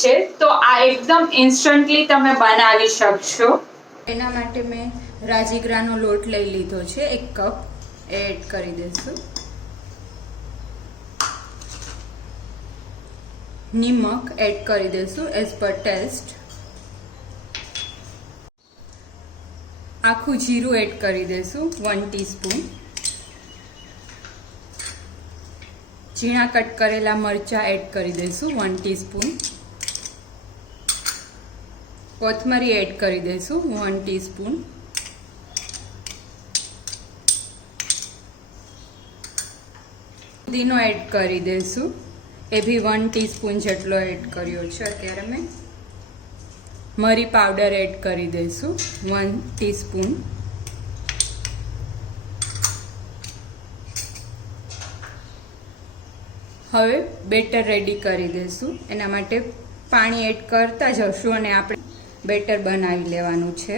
છે, તો આ એકદમ ઇન્સ્ટન્ટલી તમે બનાવી શકશો. એના માટે મેં રાજગરાનો લોટ લઈ લીધો છે, 1 કપ એડ કરી દઈશું. નમક એડ કરી દઈશું એઝ પર ટેસ્ટ. આખું જીરું એડ કરી દઈશું 1 ટીસ્પૂન. ઝીણા કટ કરેલા મરચાં એડ કરી દઈશું 1 ટીસ્પૂન. કોથમરી એડ કરી દઈશું 1 ટીસ્પૂન. પુદીનો એડ કરી દઈશું, એ બી 1 ટીસ્પૂન જેટલો એડ કર્યો છે અત્યારે મેં. મરી પાવડર એડ કરી દઈશું 1 ટીસ્પૂન. હવે બેટર રેડી કરી દઈશું. એના માટે પાણી એડ કરતા જશું અને આપણે બેટર બનાવી લેવાનું છે.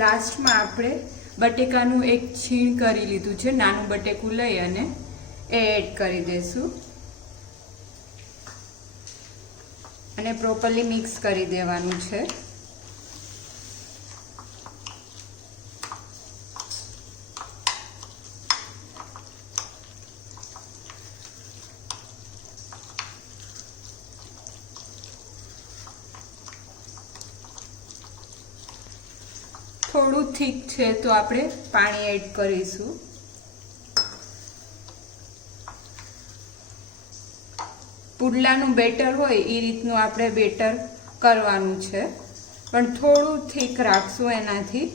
લાસ્ટમાં આપણે બટેકાનું એક છીણ કરી લીધું છે, નાનું બટેકું લઈ અને એ એડ કરી દઈશું અને પ્રોપરલી મિક્સ કરી દેવાનું છે. થોડું થીક છે તો આપણે પાણી એડ કરીશું. પુડલાનું બેટર હોય એ રીતનું આપણે બેટર કરવાનું છે, પણ થોડું થીક રાખશું એનાથી.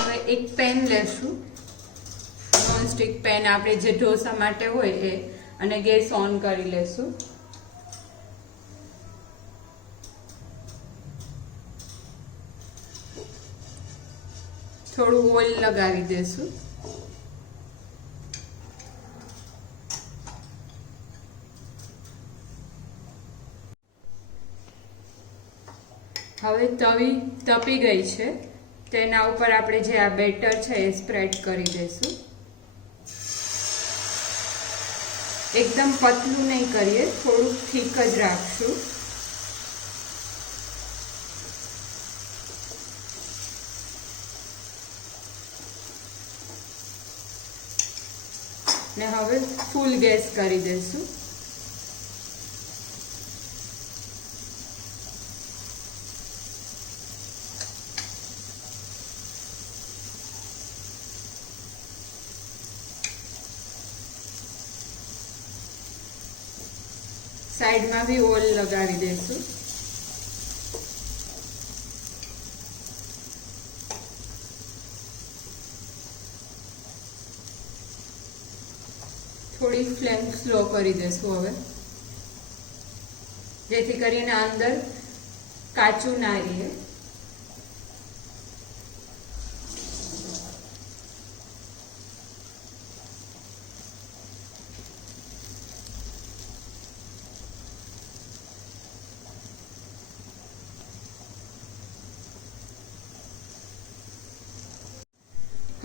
હવે એક પેન લેશું, નોનસ્ટિક પેન આપણે જે ઢોસા માટે હોય એ, અને ગેસ ઓન કરી લેશું. થોડું ઓઇલ લગાવી દેશું. હવે તવી તપી ગઈ છે, તેના ઉપર આપણે જે આ બેટર છે એ સ્પ્રેડ કરી દઈશું. એકદમ પતલું નહીં કરીએ, થોડુંક થીક જ રાખશું. ને હવે ફૂલ ગેસ કરી દઈશું. સાઈડમાં બી ઓઇલ લગાવી દઈશું. થોડી ફ્લેમ સ્લો કરી દઈશું હવે, જેથી કરીને અંદર કાચું ના રહે.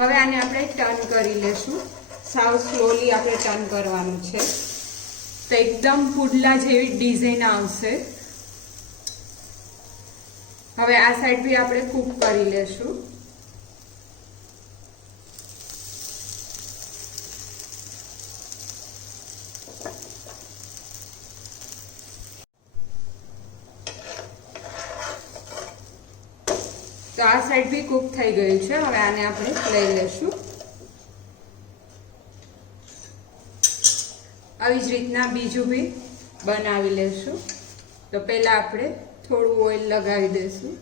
હવે આને આપણે ટર્ન કરી લેશું. સાવ સ્લોલી આપણે ટર્ન કરવાનું છે, તો એકદમ પુડલા જેવી ડિઝાઇન આવશે. હવે આ સાઈડ બી આપણે કૂક કરી લેશું. તો આ સાઈડ બી કૂક થઈ ગયું છે. હવે આને આપણે લઈ લેશું. આવી જ રીતના બીજું બી બનાવી લેશું. તો પહેલા આપણે થોડું ઓઇલ લગાવી દઈશું.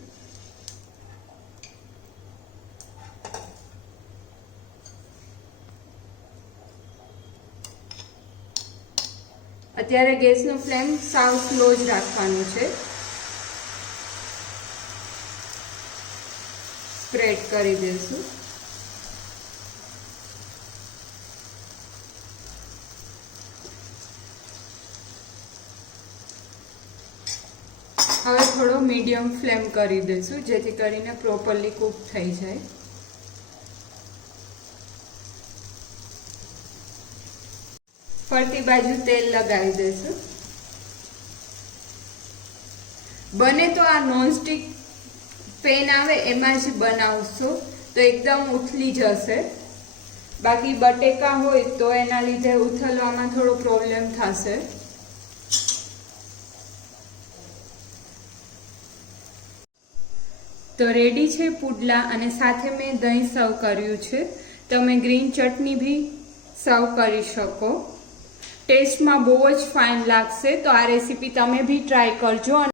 અત્યારે ગેસનું ફ્લેમ સાવ સ્લો જ રાખવાનું છે. સ્પ્રેડ કરી દઈશું. હવે થોડો મીડિયમ ફ્લેમ કરી દઈશું જેથી કરીને પ્રોપરલી કૂક થઈ જાય. ફરતી બાજુ તેલ લગાવી દઈશું. બને તો આ નોનસ્ટિક પેન આવે એમાં જ બનાવશો તો એકદમ ઉથલી જશે. બાકી બટેકા હોય તો એના લીધે ઉથલવામાં થોડો પ્રોબ્લેમ થશે. તો રેડી છે પુડલા અને સાથે મેં દહીં સર્વ કર્યું છે. તમે ગ્રીન ચટણી બી સર્વ કરી શકો. ટેસ્ટમાં બહુ જ ફાઇન લાગશે. તો આ રેસીપી તમે બી ટ્રાય કરજો.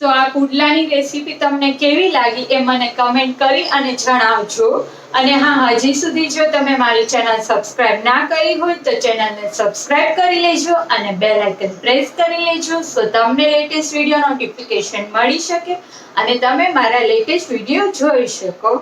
તો આ પુડલાની રેસીપી તમને કેવી લાગી એ મને કમેન્ટ કરી અને જણાવજો. અને હા, હજી સુધી જો તમે મારી ચેનલ સબસ્ક્રાઇબ ના કરી હોય તો ચેનલને સબસ્ક્રાઇબ કરી લેજો અને બેલ આઇકન પ્રેસ કરી લેજો તો તમને લેટેસ્ટ વિડીયો નોટિફિકેશન મળી શકે અને તમે મારા લેટેસ્ટ વિડીયો જોઈ શકો.